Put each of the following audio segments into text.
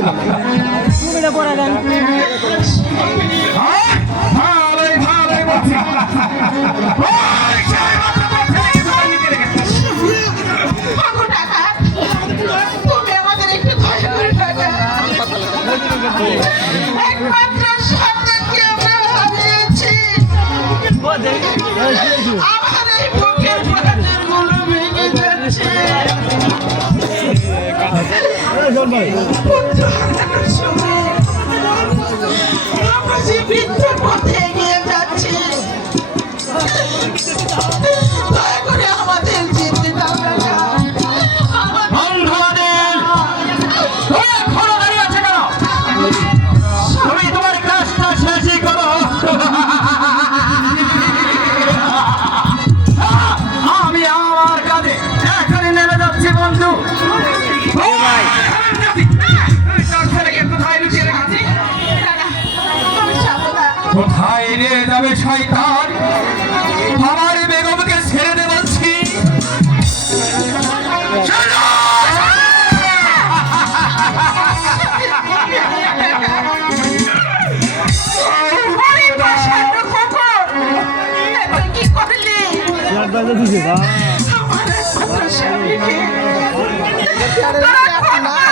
করছিলাম একমাত্র সন্তানকে আমার? এই বুকের পাটেরগুলো ভেঙে যাচ্ছে যাবে শয়তান। আমার বেগমকে ছেড়ে দে বলছি। আমার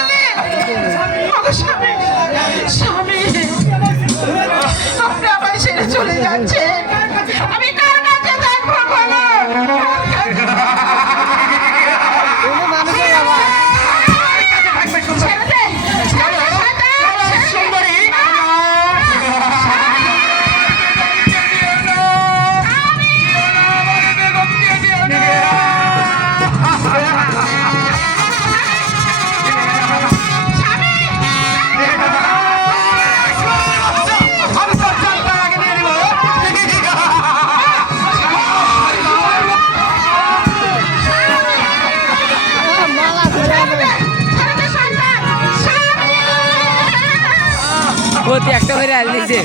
প্রতি একটা করে আল দিছে।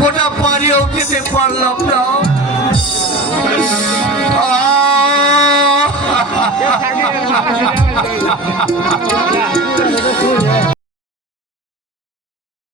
ফোটা পারলাম না।